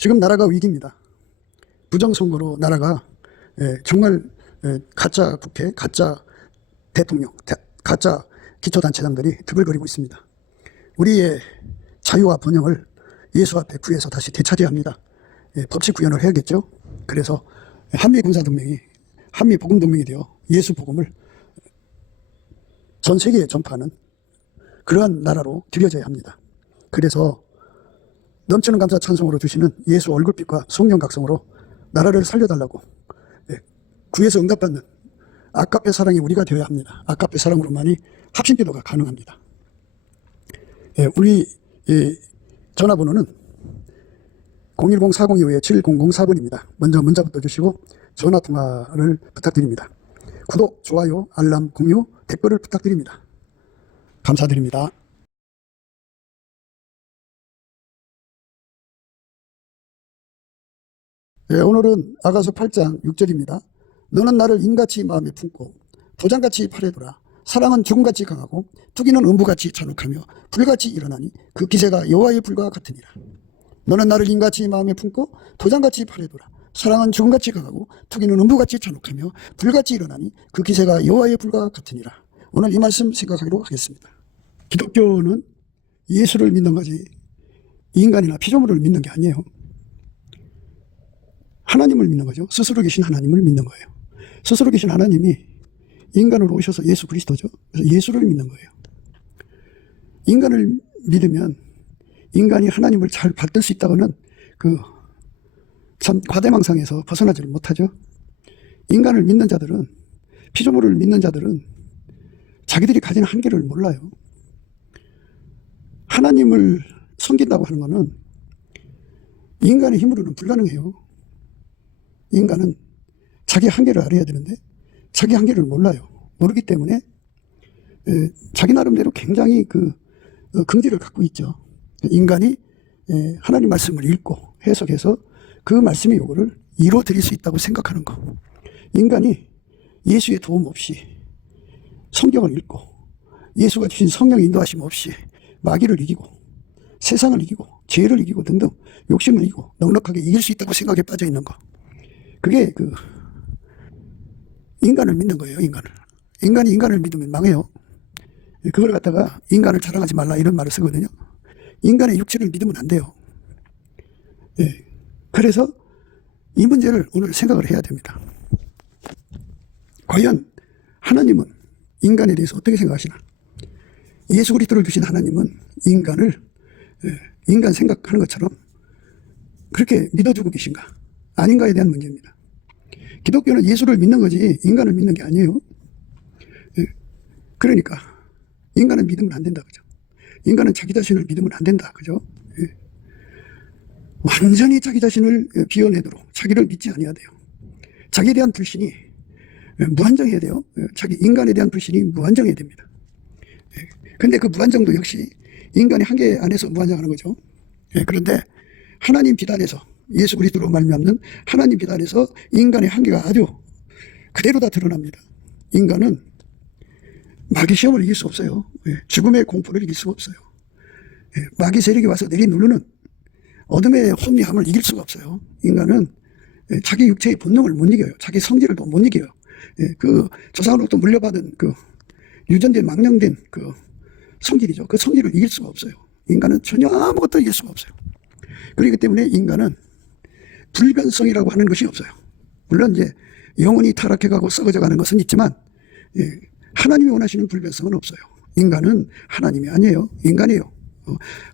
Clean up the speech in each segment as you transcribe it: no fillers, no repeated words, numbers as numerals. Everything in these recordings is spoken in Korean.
지금 나라가 위기입니다. 부정선거로 나라가 정말 가짜 국회, 가짜 대통령, 가짜 기초단체장들이 드글거리고 있습니다. 우리의 자유와 번영을 예수 앞에 구해서 다시 되찾아야 합니다. 법칙 구현을 해야겠죠. 그래서 한미군사동맹이 한미복음동맹이 되어 예수 복음을 전 세계에 전파하는 그러한 나라로 들여져야 합니다. 그래서 넘치는 감사 찬송으로 주시는 예수 얼굴빛과 성령 각성으로 나라를 살려달라고 구해서 응답받는 아까페 사랑이 우리가 되어야 합니다. 아까페 사랑으로만이 합심기도가 가능합니다. 우리 전화번호는 010-402-7004번입니다. 먼저 문자부터 주시고 전화통화를 부탁드립니다. 구독, 좋아요, 알람, 공유, 댓글을 부탁드립니다. 감사드립니다. 오늘은 아가서 8장 6절입니다. 너는 나를 인같이 마음에 품고 도장같이 팔에두라. 사랑은 죽음같이 강하고 투기는 음부같이 잔혹하며 불같이 일어나니 그 기세가 여호와의 불과 같으니라. 너는 나를 인같이 마음에 품고 도장같이 팔에두라. 사랑은 죽음같이 강하고 투기는 음부같이 잔혹하며 불같이 일어나니 그 기세가 여호와의 불과 같으니라. 오늘 이 말씀 생각하기로 하겠습니다. 기독교는 예수를 믿는 거지 인간이나 피조물을 믿는 게 아니에요. 하나님을 믿는 거죠. 스스로 계신 하나님을 믿는 거예요. 스스로 계신 하나님이 인간으로 오셔서 예수 그리스도죠. 그래서 예수를 믿는 거예요. 인간을 믿으면 인간이 하나님을 잘 받들 수 있다고는 참 과대망상에서 벗어나지 못하죠. 인간을 믿는 자들은, 피조물을 믿는 자들은 자기들이 가진 한계를 몰라요. 하나님을 섬긴다고 하는 것은 인간의 힘으로는 불가능해요. 인간은 자기 한계를 알아야 되는데 자기 한계를 몰라요. 모르기 때문에 자기 나름대로 굉장히 긍지를 갖고 있죠. 인간이 하나님 말씀을 읽고 해석해서 그 말씀의 요구를 이루어드릴 수 있다고 생각하는 거. 인간이 예수의 도움 없이 성경을 읽고 예수가 주신 성령의 인도하심 없이 마귀를 이기고 세상을 이기고 죄를 이기고 등등 욕심을 이기고 넉넉하게 이길 수 있다고 생각에 빠져 있는 거. 그게 인간을 믿는 거예요. 인간이 인간을 믿으면 망해요. 그걸 갖다가 인간을 자랑하지 말라 이런 말을 쓰거든요. 인간의 육체를 믿으면 안 돼요. 그래서 이 문제를 오늘 생각을 해야 됩니다. 과연 하나님은 인간에 대해서 어떻게 생각하시나? 예수 그리스도를 주신 하나님은 인간을 인간 생각하는 것처럼 그렇게 믿어주고 계신가? 아닌가에 대한 문제입니다. 기독교는 예수를 믿는 거지 인간을 믿는 게 아니에요. 그러니까 인간은 믿으면 안 된다, 그죠? 인간은 자기 자신을 믿으면 안 된다, 그죠? 완전히 자기 자신을 비워내도록 자기를 믿지 아니해야 돼요. 자기에 대한 불신이 무한정해야 돼요. 자기 인간에 대한 불신이 무한정해야 됩니다. 근데 그 무한정도 역시 인간의 한계 안에서 무한정하는 거죠. 그런데 하나님 비단에서 예수 그리스도로 말미암는 하나님 비단에서 인간의 한계가 아주 그대로 다 드러납니다. 인간은 마귀 시험을 이길 수 없어요. 죽음의 공포를 이길 수가 없어요. 마귀 세력이 와서 내리누르는 어둠의 혼미함을 이길 수가 없어요. 인간은 자기 육체의 본능을 못 이겨요. 자기 성질을 못 이겨요. 그 조상으로부터 물려받은 유전된 망령된 성질이죠. 그 성질을 이길 수가 없어요. 인간은 전혀 아무것도 이길 수가 없어요. 그렇기 때문에 인간은 불변성이라고 하는 것이 없어요. 물론 이제 영혼이 타락해가고 썩어져 가는 것은 있지만 하나님이 원하시는 불변성은 없어요. 인간은 하나님이 아니에요. 인간이에요.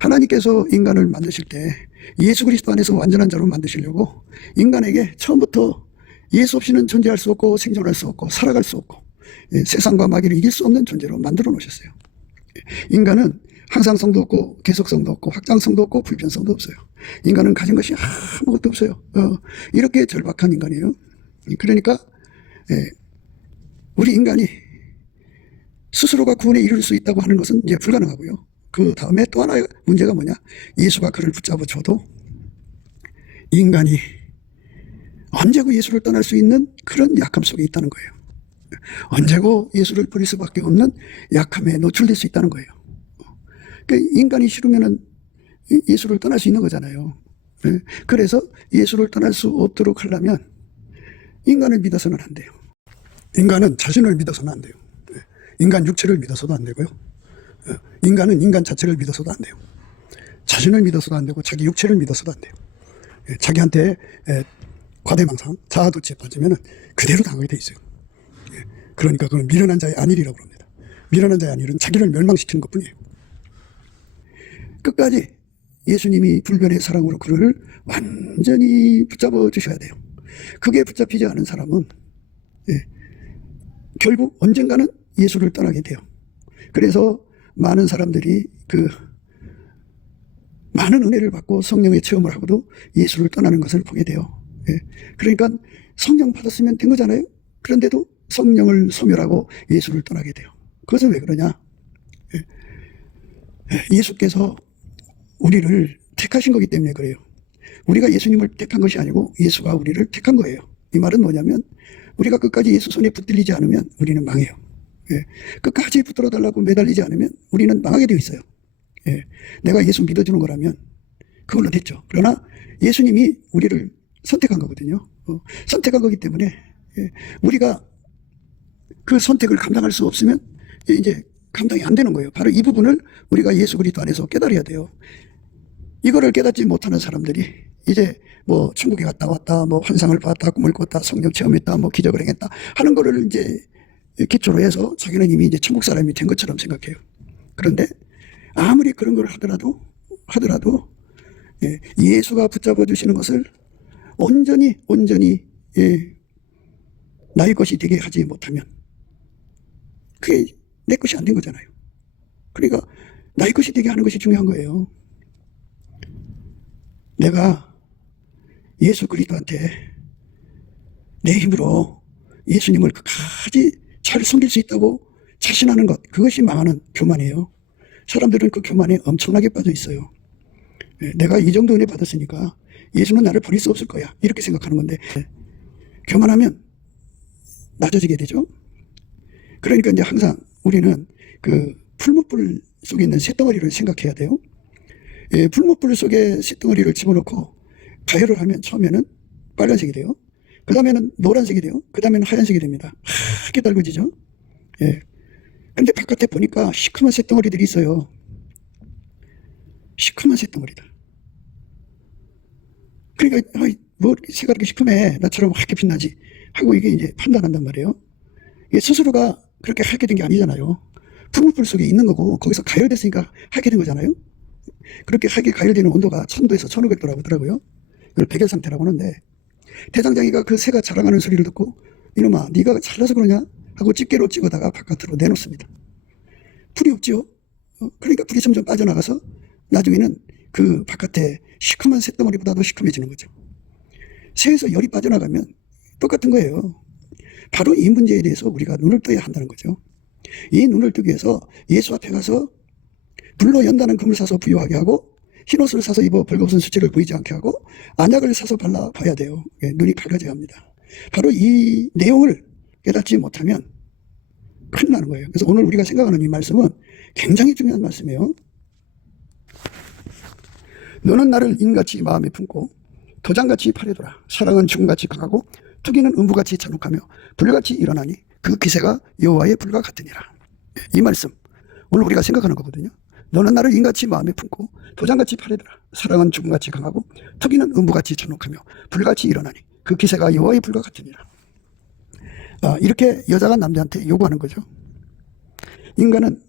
하나님께서 인간을 만드실 때 예수 그리스도 안에서 완전한 자로 만드시려고 인간에게 처음부터 예수 없이는 존재할 수 없고 생존할 수 없고 살아갈 수 없고 세상과 마귀를 이길 수 없는 존재로 만들어 놓으셨어요. 인간은 항상성도 없고 계속성도 없고 확장성도 없고 불변성도 없어요. 인간은 가진 것이 아무것도 없어요. 이렇게 절박한 인간이에요. 그러니까 우리 인간이 스스로가 구원에 이룰 수 있다고 하는 것은 이제 불가능하고요. 그 다음에 또 하나의 문제가 뭐냐? 예수가 그를 붙잡아 줘도 인간이 언제고 예수를 떠날 수 있는 그런 약함 속에 있다는 거예요. 언제고 예수를 버릴 수밖에 없는 약함에 노출될 수 있다는 거예요. 그러니까 인간이 싫으면은 예수를 떠날 수 있는 거잖아요. 그래서 예수를 떠날 수 없도록 하려면 인간을 믿어서는 안 돼요. 인간은 자신을 믿어서는 안 돼요. 인간 육체를 믿어서도 안 되고요. 인간은 인간 자체를 믿어서도 안 돼요. 자신을 믿어서도 안 되고 자기 육체를 믿어서도 안 돼요. 자기한테 과대망상, 자아도취에 빠지면 그대로 당하게 돼 있어요. 그러니까 그건 미련한 자의 안일이라고 합니다. 미련한 자의 안일은 자기를 멸망시키는 것뿐이에요. 끝까지 예수님이 불변의 사랑으로 그를 완전히 붙잡아 주셔야 돼요. 그게 붙잡히지 않은 사람은 결국 언젠가는 예수를 떠나게 돼요. 그래서 많은 사람들이 많은 은혜를 받고 성령의 체험을 하고도 예수를 떠나는 것을 보게 돼요. 그러니까 성령 받았으면 된 거잖아요. 그런데도 성령을 소멸하고 예수를 떠나게 돼요. 그것은 왜 그러냐? 예수께서 우리를 택하신 거기 때문에 그래요. 우리가 예수님을 택한 것이 아니고 예수가 우리를 택한 거예요. 이 말은 뭐냐면 우리가 끝까지 예수 손에 붙들리지 않으면 우리는 망해요. 끝까지 붙들어 달라고 매달리지 않으면 우리는 망하게 되어 있어요. 내가 예수 믿어주는 거라면 그걸로 됐죠. 그러나 예수님이 우리를 선택한 거거든요. 선택한 거기 때문에 우리가 그 선택을 감당할 수 없으면 이제 감당이 안 되는 거예요. 바로 이 부분을 우리가 예수 그리스도 안에서 깨달아야 돼요. 이거를 깨닫지 못하는 사람들이 이제 뭐 천국에 갔다 왔다, 뭐 환상을 봤다, 꿈을 꿨다, 성령 체험했다, 뭐 기적을 행했다 하는 거를 이제 기초로 해서 자기는 이미 이제 천국 사람이 된 것처럼 생각해요. 그런데 아무리 그런 걸 하더라도 예수가 붙잡아 주시는 것을 온전히 나의 것이 되게 하지 못하면 그게 내 것이 안 된 거잖아요. 그러니까 나의 것이 되게 하는 것이 중요한 거예요. 내가 예수 그리스도한테 내 힘으로 예수님을 끝까지 잘 섬길 수 있다고 자신하는 것, 그것이 망하는 교만이에요. 사람들은 그 교만에 엄청나게 빠져 있어요. 내가 이 정도 은혜 받았으니까 예수는 나를 버릴 수 없을 거야, 이렇게 생각하는 건데 교만하면 낮아지게 되죠. 그러니까 이제 항상 우리는 그 풀무불 속에 있는 쇳덩어리를 생각해야 돼요. 풀무불 속에 쇳덩어리를 집어넣고 가열을 하면 처음에는 빨간색이 돼요. 그 다음에는 노란색이 돼요. 그 다음에는 하얀색이 됩니다. 하얗게 달궈지죠. 근데 바깥에 보니까 시커먼 쇳덩어리들이 있어요. 시커먼 쇳덩어리들. 그러니까 뭐 새가 이렇게 시커매, 나처럼 하얗게 빛나지 하고 이게 이제 판단한단 말이에요. 이게 스스로가 그렇게 하얗게 된 게 아니잖아요. 풀무불 속에 있는 거고 거기서 가열됐으니까 하얗게 된 거잖아요. 그렇게 하얗게 가열되는 온도가 1000도에서 1500도라고 하더라고요. 그걸 백열 상태라고 하는데 대장장이가 그 새가 자랑하는 소리를 듣고 이놈아 네가 잘나서 그러냐 하고 집게로 찍어다가 바깥으로 내놓습니다. 불이 없지요. 그러니까 불이 점점 빠져나가서 나중에는 그 바깥에 시커먼 쇳덩어리보다도 시커매지는 거죠. 새에서 열이 빠져나가면 똑같은 거예요. 바로 이 문제에 대해서 우리가 눈을 떠야 한다는 거죠. 이 눈을 뜨기 위해서 예수 앞에 가서 불로 연다는 금을 사서 부유하게 하고 흰옷을 사서 입어 벌거벗은 수치를 보이지 않게 하고 안약을 사서 발라봐야 돼요. 눈이 밝아져야 합니다. 바로 이 내용을 깨닫지 못하면 큰일 나는 거예요. 그래서 오늘 우리가 생각하는 이 말씀은 굉장히 중요한 말씀이에요. 너는 나를 인같이 마음에 품고 도장같이 팔에둬라. 사랑은 죽음같이 강하고 투기는 음부같이 잔혹하며 불같이 일어나니 그 기세가 여호와의 불과 같으니라. 이 말씀 오늘 우리가 생각하는 거거든요. 너는 나를 인같이 마음에 품고 도장같이 팔에둬라. 사랑은 죽음같이 강하고 투기는 음부같이 잔혹하며 불같이 일어나니 그 기세가 여호와의 불과 같으니라. 이렇게 여자가 남자한테 요구하는 거죠. 인간은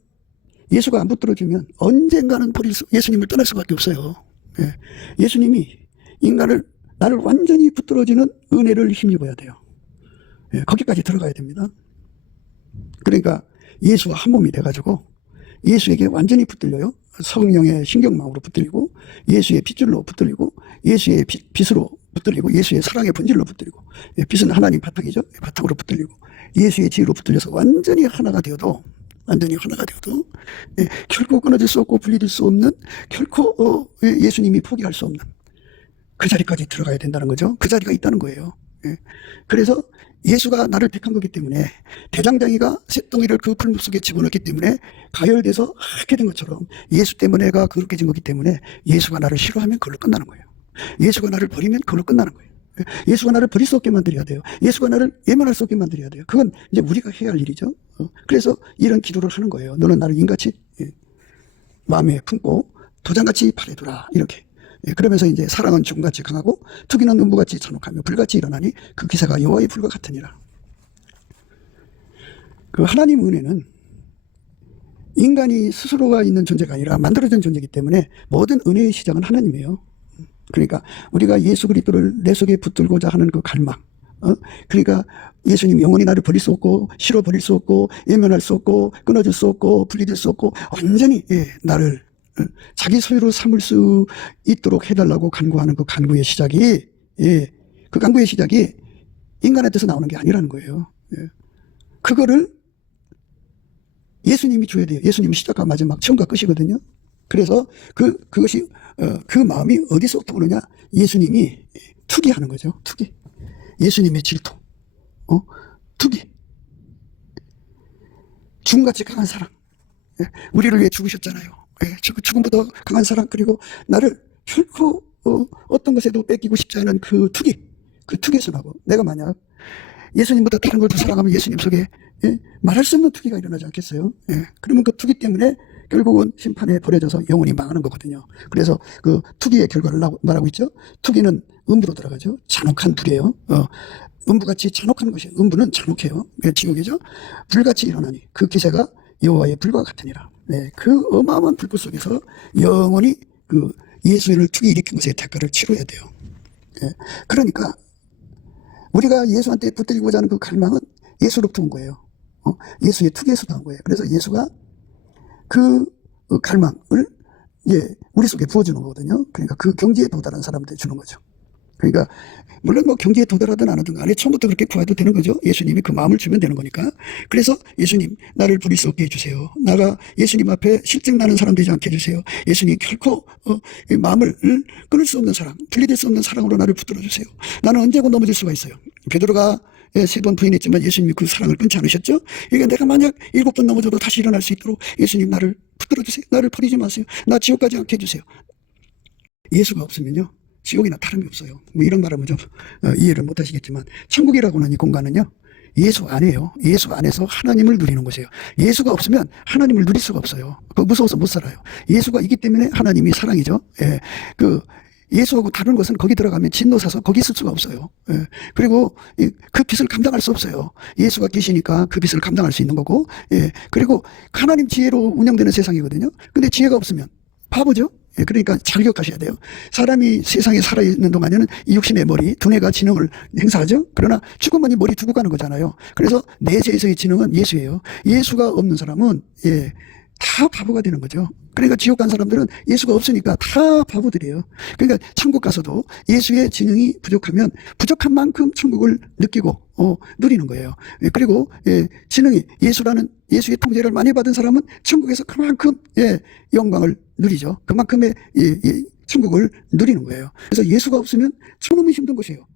예수가 안 붙들어주면 언젠가는 예수님을 떠날 수밖에 없어요. 예수님이 나를 완전히 붙들어주는 은혜를 힘입어야 돼요. 거기까지 들어가야 됩니다. 그러니까 예수와 한 몸이 돼가지고 예수에게 완전히 붙들려요. 성령의 신경망으로 붙들리고 예수의 핏줄로 붙들리고 예수의 빛으로 붙들리고 예수의 사랑의 본질로 붙들리고 빛은 하나님 바탕이죠. 바탕으로 붙들리고 예수의 지혜로 붙들려서 완전히 하나가 되어도 결코 끊어질 수 없고 분리될 수 없는 결코 예수님이 포기할 수 없는 그 자리까지 들어가야 된다는 거죠. 그 자리가 있다는 거예요. 그래서 예수가 나를 택한 거기 때문에 대장장이가 쇳덩이를 그 풀무 속에 집어넣기 때문에 가열돼서 하얗게 된 것처럼 예수 때문에 내가 그렇게 된 거기 때문에 예수가 나를 싫어하면 그걸로 끝나는 거예요. 예수가 나를 버리면 그걸로 끝나는 거예요. 예수가 나를 버릴 수 없게 만들어야 돼요. 예수가 나를 외면할 수 없게 만들어야 돼요. 그건 이제 우리가 해야 할 일이죠. 그래서 이런 기도를 하는 거예요. 너는 나를 인같이 마음에 품고 도장같이 바래두라. 이렇게. 그러면서 이제 사랑은 죽음같이 강하고 투기는 음부같이 잔혹하며 불같이 일어나니 그 기사가 여호와의 불과 같으니라. 그 하나님 은혜는 인간이 스스로가 있는 존재가 아니라 만들어진 존재이기 때문에 모든 은혜의 시작은 하나님이에요. 그러니까 우리가 예수 그리스도를 내 속에 붙들고자 하는 그 갈망, 그러니까 예수님 영원히 나를 버릴 수 없고 싫어 버릴 수 없고 외면할 수 없고 끊어줄 수 없고 분리될 수 없고 완전히 나를 자기 소유로 삼을 수 있도록 해달라고 간구하는 그 간구의 시작이 그 간구의 시작이 인간의 뜻에서 나오는 게 아니라는 거예요. 그거를 예수님이 줘야 돼요. 예수님이 시작과 마지막 처음과 끝이거든요. 그래서 그것이 그 마음이 어디서부터 오느냐? 예수님이 투기하는 거죠. 투기. 예수님의 질투. 투기. 죽음같이 강한 사랑. 우리를 위해 죽으셨잖아요. 죽음보다 강한 사랑. 그리고 나를 결코 어떤 것에도 뺏기고 싶지 않은 그 투기. 그 투기에서 나고 내가 만약 예수님보다 다른 걸 더 사랑하면 예수님 속에 말할 수 없는 투기가 일어나지 않겠어요? 그러면 그 투기 때문에 결국은 심판에 버려져서 영원히 망하는 거거든요. 그래서 그 투기의 결과를 말하고 있죠. 투기는 음부로 들어가죠. 잔혹한 불이에요. 음부같이 잔혹한 것이에요. 음부는 잔혹해요. 지옥이죠. 불같이 일어나니 그 기세가 여호와의 불과 같으니라. 그 어마어마한 불꽃 속에서 영원히 그 예수를 투기 일으킨 것의 대가를 치러야 돼요. 그러니까 우리가 예수한테 붙들고자 하는 그 갈망은 예수로부터 온 거예요. 예수의 투기에서 나온 거예요. 그래서 예수가 그 갈망을 우리 속에 부어주는 거거든요. 그러니까 그 경지에 도달한 사람한테 주는 거죠. 그러니까 물론 뭐 경지에 도달하든 안 하든 간에 처음부터 그렇게 구해도 되는 거죠. 예수님이 그 마음을 주면 되는 거니까. 그래서 예수님 나를 버릴 수 없게 해주세요. 나가 예수님 앞에 실증나는 사람 되지 않게 해주세요. 예수님 결코 마음을 끊을 수 없는 사랑, 분리될 수 없는 사랑으로 나를 붙들어 주세요. 나는 언제고 넘어질 수가 있어요. 베드로가 3번 부인했지만 예수님이 그 사랑을 끊지 않으셨죠. 그러니까 내가 만약 7번 넘어져도 다시 일어날 수 있도록 예수님 나를 붙들어 주세요. 나를 버리지 마세요. 나 지옥 가지 않게 해주세요. 예수가 없으면요 지옥이나 다름이 없어요. 뭐 이런 말하면 좀 이해를 못 하시겠지만 천국이라고 하는 이 공간은요 예수 안에요. 예수 안에서 하나님을 누리는 곳이에요. 예수가 없으면 하나님을 누릴 수가 없어요. 그거 무서워서 못 살아요. 예수가 있기 때문에 하나님이 사랑이죠. 예수하고 다른 것은 거기 들어가면 진노 사서 거기 있을 수가 없어요. 그리고 그 빛을 감당할 수 없어요. 예수가 계시니까 그 빛을 감당할 수 있는 거고, 그리고 하나님 지혜로 운영되는 세상이거든요. 근데 지혜가 없으면 바보죠. 그러니까 잘 기억하셔야 돼요. 사람이 세상에 살아있는 동안에는 이 육신의 머리, 두뇌가 지능을 행사하죠. 그러나 죽으면 이 머리 두고 가는 거잖아요. 그래서 내재에서의 지능은 예수예요. 예수가 없는 사람은 다 바보가 되는 거죠. 그러니까 지옥 간 사람들은 예수가 없으니까 다 바보들이에요. 그러니까 천국 가서도 예수의 지능이 부족하면 부족한 만큼 천국을 느끼고 누리는 거예요. 그리고 지능이 예수라는 예수의 통제를 많이 받은 사람은 천국에서 그만큼 영광을 누리죠. 그만큼의 천국을 누리는 거예요. 그래서 예수가 없으면 너무 힘든 것이에요.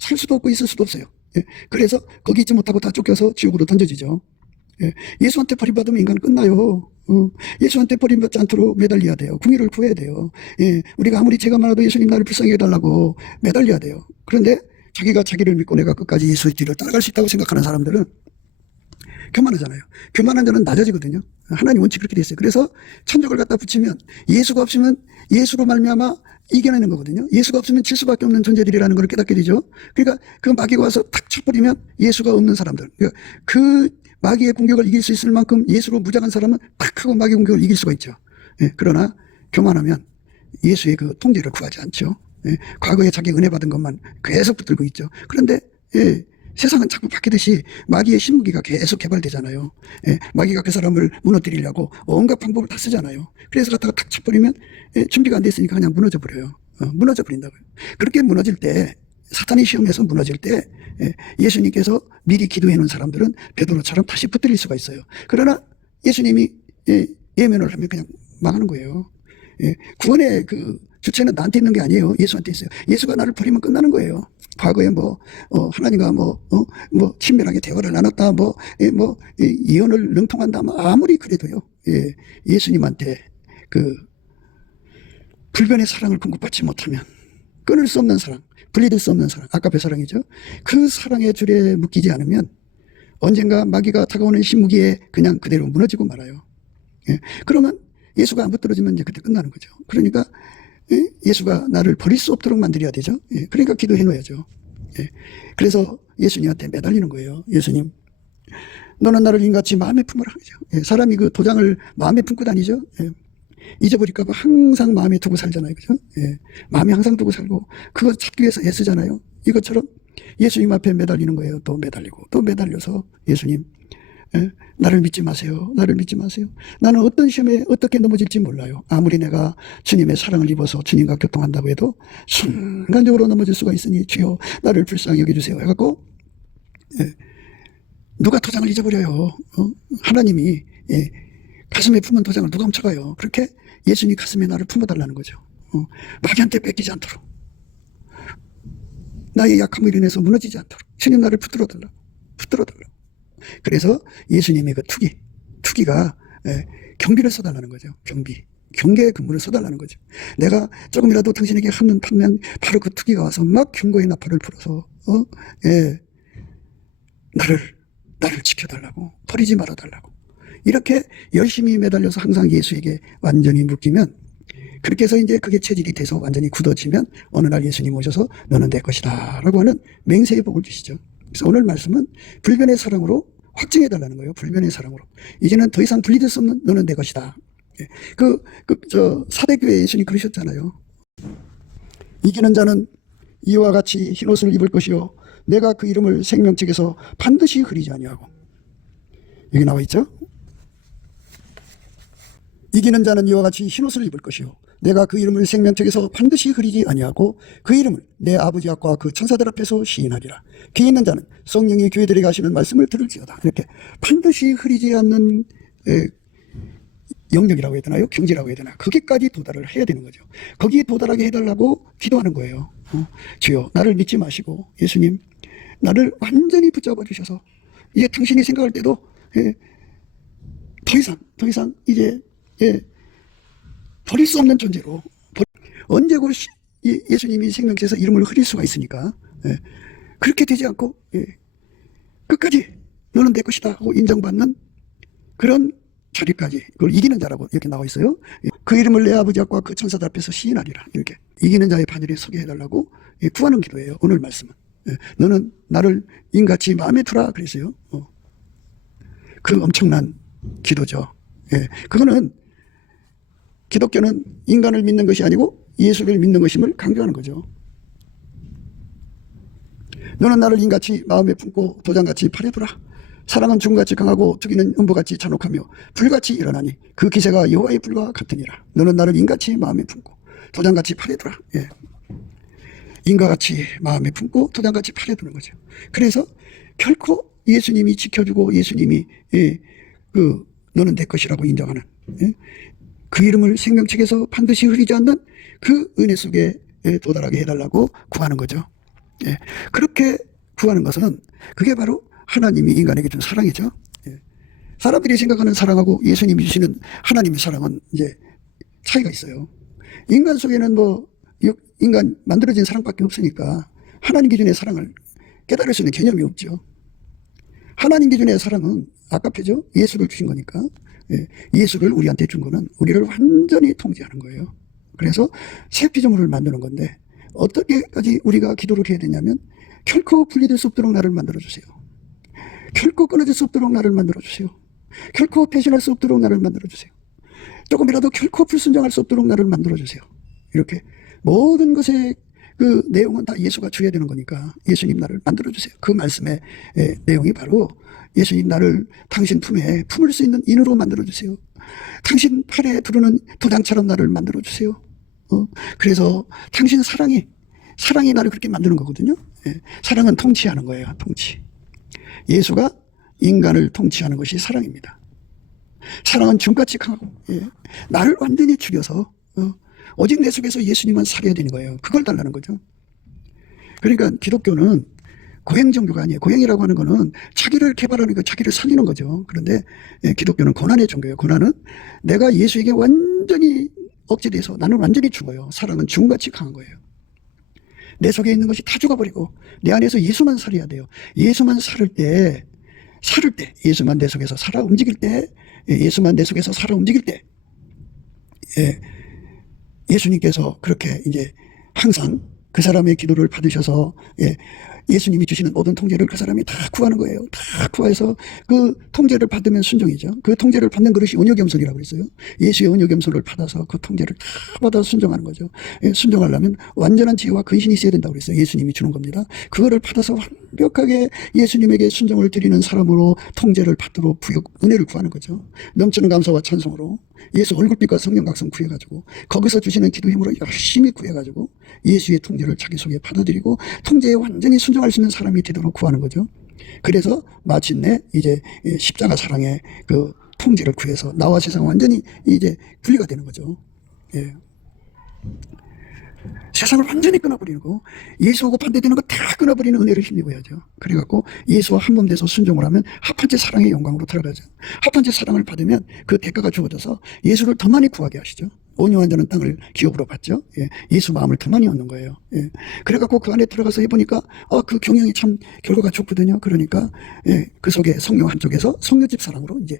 살 수도 없고 있을 수도 없어요. 그래서 거기 있지 못하고 다 쫓겨서 지옥으로 던져지죠. 예수한테 버림받으면 인간은 끝나요. 예수한테 버림받지 않도록 매달려야 돼요. 궁의를 구해야 돼요. 우리가 아무리 죄가 많아도 예수님 나를 불쌍히 해달라고 매달려야 돼요. 그런데 자기가 자기를 믿고 내가 끝까지 예수의 뒤를 따라갈 수 있다고 생각하는 사람들은 교만하잖아요. 교만한 자는 낮아지거든요. 하나님 원칙 그렇게 돼 있어요. 그래서 천적을 갖다 붙이면 예수가 없으면 예수로 말미암아 이겨내는 거거든요. 예수가 없으면 질 수밖에 없는 존재들이라는 걸 깨닫게 되죠. 그러니까 그 마귀가 와서 탁 쳐버리면 예수가 없는 사람들, 그러니까 그 마귀의 공격을 이길 수 있을 만큼 예수로 무장한 사람은 탁 하고 마귀의 공격을 이길 수가 있죠. 그러나 교만하면 예수의 그 통제를 구하지 않죠. 과거에 자기 은혜 받은 것만 계속 붙들고 있죠. 그런데 세상은 자꾸 바뀌듯이 마귀의 신무기가 계속 개발되잖아요. 마귀가 그 사람을 무너뜨리려고 온갖 방법을 다 쓰잖아요. 그래서 갖다가 탁 쳐버리면 준비가 안 됐으니까 그냥 무너져 버려요. 무너져 버린다고요. 그렇게 무너질 때, 사탄의 시험에서 무너질 때 예수님께서 미리 기도해 놓은 사람들은 베드로처럼 다시 붙들릴 수가 있어요. 그러나 예수님이 예면을 하면 그냥 망하는 거예요. 구원의 그 주체는 나한테 있는 게 아니에요. 예수한테 있어요. 예수가 나를 버리면 끝나는 거예요. 과거에 하나님과 친밀하게 대화를 나눴다, 예언을 능통한다, 아무리 그래도요, 예수님한테 그 불변의 사랑을 공급받지 못하면 끊을 수 없는 사랑, 분리될 수 없는 사랑, 아까의 사랑이죠. 그 사랑의 줄에 묶이지 않으면 언젠가 마귀가 다가오는 신무기에 그냥 그대로 무너지고 말아요. 예. 그러면 예수가 안 붙들어지면 이제 그때 끝나는 거죠. 그러니까 예수가 나를 버릴 수 없도록 만들어야 되죠. 예. 그러니까 기도해 놓아야죠. 예. 그래서 예수님한테 매달리는 거예요. 예수님, 너는 나를 인같이 마음에 품으라 하죠. 예. 사람이 그 도장을 마음에 품고 다니죠. 예. 잊어버릴까 봐 항상 마음에 두고 살잖아요. 그죠? 예. 마음에 항상 두고 살고 그거 찾기 위해서 애쓰잖아요. 이것처럼 예수님 앞에 매달리는 거예요. 또 매달리고 또 매달려서 예수님, 예, 나를 믿지 마세요. 나를 믿지 마세요. 나는 어떤 시험에 어떻게 넘어질지 몰라요. 아무리 내가 주님의 사랑을 입어서 주님과 교통한다고 해도 순간적으로 넘어질 수가 있으니 주여 나를 불쌍히 여겨주세요 해갖고, 예, 누가 도장을 잊어버려요. 하나님이, 예, 가슴에 품은 도장을 누가 훔쳐가요. 그렇게 예수님 가슴에 나를 품어달라는 거죠. 마귀한테 뺏기지 않도록, 나의 약함을 인해서 무너지지 않도록 주님 나를 붙들어달라고. 그래서 예수님의 그 투기가, 예, 경비를 써달라는 거죠. 경계의 근무를 써달라는 거죠. 내가 조금이라도 당신에게 한눈 파면 바로 그 투기가 와서 막 경고의 나팔을 불어서 예, 나를 지켜달라고, 버리지 말아달라고. 이렇게 열심히 매달려서 항상 예수에게 완전히 묶이면, 그렇게 해서 이제 그게 체질이 돼서 완전히 굳어지면 어느 날 예수님 오셔서 너는 내 것이다 라고 하는 맹세의 복을 주시죠. 그래서 오늘 말씀은 불변의 사랑으로 확증해달라는 거예요. 불변의 사랑으로. 이제는 더 이상 분리될 수 없는 너는 내 것이다. 사대교회 예수님 그러셨잖아요. 이기는 자는 이와 같이 흰옷을 입을 것이요 내가 그 이름을 생명책에서 반드시 흐리지 아니하고. 여기 나와 있죠. 이기는 자는 이와 같이 흰옷을 입을 것이요 내가 그 이름을 생명책에서 반드시 흐리지 아니하고 그 이름을 내 아버지 앞과 그 천사들 앞에서 시인하리라. 귀 있는 자는 성령이 교회들에게 하시는 말씀을 들을지어다. 이렇게 반드시 흐리지 않는 영역이라고 해야 되나요? 경지라고 해야 되나? 거기까지 도달을 해야 되는 거죠. 거기에 도달하게 해달라고 기도하는 거예요. 주여 나를 믿지 마시고 예수님 나를 완전히 붙잡아 주셔서 이제 당신이 생각할 때도, 예, 더 이상 이제, 예, 버릴 수 없는 존재로, 언제고 예수님이 생명체에서 이름을 흐릴 수가 있으니까, 예, 그렇게 되지 않고, 예, 끝까지 너는 내 것이다 하고 인정받는 그런 자리까지, 그걸 이기는 자라고 이렇게 나와 있어요. 예, 그 이름을 내 아버지 앞과 그 천사들 앞에서 시인하리라. 이렇게 이기는 자의 반열에 서게 해달라고, 예, 구하는 기도예요. 오늘 말씀은. 예, 너는 나를 인같이 마음에 두라 그랬어요. 그 엄청난 기도죠. 예, 그거는 기독교는 인간을 믿는 것이 아니고 예수를 믿는 것임을 강조하는 거죠. 너는 나를 인같이 마음에 품고 도장같이 팔에 두라. 사랑은 죽음같이 강하고 투기는 음부같이 잔혹하며 불같이 일어나니 그 기세가 여호와의 불과 같으니라. 너는 나를 인같이 마음에 품고 도장같이 팔에 두라. 예. 인과같이 마음에 품고 도장같이 팔에 두는 거죠. 그래서 결코 예수님이 지켜주고 예수님이, 예, 너는 내 것이라고 인정하는, 예, 그 이름을 생명책에서 반드시 흐리지 않는 그 은혜 속에, 예, 도달하게 해달라고 구하는 거죠. 예, 그렇게 구하는 것은 그게 바로 하나님이 인간에게 준 사랑이죠. 예, 사람들이 생각하는 사랑하고 예수님이 주시는 하나님의 사랑은 이제 차이가 있어요. 인간 속에는 인간 만들어진 사랑밖에 없으니까 하나님 기준의 사랑을 깨달을 수 있는 개념이 없죠. 하나님 기준의 사랑은 아까표죠. 예수를 주신 거니까. 예, 예수를 우리한테 준 거는 우리를 완전히 통제하는 거예요. 그래서 새 피조물을 만드는 건데 어떻게까지 우리가 기도를 해야 되냐면 결코 분리될 수 없도록 나를 만들어주세요. 결코 끊어질 수 없도록 나를 만들어주세요. 결코 배신할 수 없도록 나를 만들어주세요. 조금이라도 결코 불순종할 수 없도록 나를 만들어주세요. 이렇게 모든 것의 그 내용은 다 예수가 줘야 되는 거니까 예수님 나를 만들어주세요. 그 말씀의 내용이 바로 예수님 나를 당신 품에 품을 수 있는 인으로 만들어주세요. 당신 팔에 두르는 도장처럼 나를 만들어주세요. 그래서 당신 사랑이 나를 그렇게 만드는 거거든요. 예, 사랑은 통치하는 거예요. 통치. 예수가 인간을 통치하는 것이 사랑입니다. 사랑은 죽같이 강하고, 예, 나를 완전히 죽여서 오직 내 속에서 예수님만 살아야 되는 거예요. 그걸 달라는 거죠. 그러니까 기독교는 고행 종교가 아니에요. 고행이라고 하는 거는 자기를 개발하는 거, 자기를 살리는 거죠. 그런데 기독교는 고난의 종교예요. 고난은 내가 예수에게 완전히 억제돼서 나는 완전히 죽어요. 사랑은 죽음같이 강한 거예요. 내 속에 있는 것이 다 죽어버리고 내 안에서 예수만 살아야 돼요. 예수만 살을 때, 예수만 내 속에서 살아 움직일 때, 예수만 내 속에서 살아 움직일 때, 예수님께서 그렇게 이제 항상 그 사람의 기도를 받으셔서 예수님이 주시는 모든 통제를 그 사람이 다 구하는 거예요. 다 구해서 그 통제를 받으면 순종이죠. 그 통제를 받는 그릇이 온유겸손이라고 그랬어요. 예수의 온유겸손을 받아서 그 통제를 다 받아서 순종하는 거죠. 순종하려면 완전한 지혜와 근신이 있어야 된다고 그랬어요. 예수님이 주는 겁니다. 그거를 받아서 완벽하게 예수님에게 순종을 드리는 사람으로 통제를 받도록 은혜를 구하는 거죠. 넘치는 감사와 찬송으로 예수 얼굴빛과 성령 각성 구해가지고 거기서 주시는 기도 힘으로 열심히 구해가지고 예수의 통제를 자기 속에 받아들이고 통제에 완전히 순종할 수 있는 사람이 되도록 구하는 거죠. 그래서 마침내 이제 십자가 사랑의 그 통제를 구해서 나와 세상 완전히 이제 분리가 되는 거죠. 세상을 완전히 끊어버리고 예수하고 반대되는 거 다 끊어버리는 은혜를 힘입어야죠. 그래갖고 예수와 한 몸 돼서 순종을 하면 합한째 사랑의 영광으로 들어가죠. 합한째 사랑을 받으면 그 대가가 주어져서 예수를 더 많이 구하게 하시죠. 온유한 자는 땅을 기업으로 받죠. 예수 마음을 더 많이 얻는 거예요. 그래갖고 그 안에 들어가서 해보니까 그 경영이 참 결과가 좋거든요. 그러니까 그 속에 성령 한쪽에서 성녀집 사랑으로 이제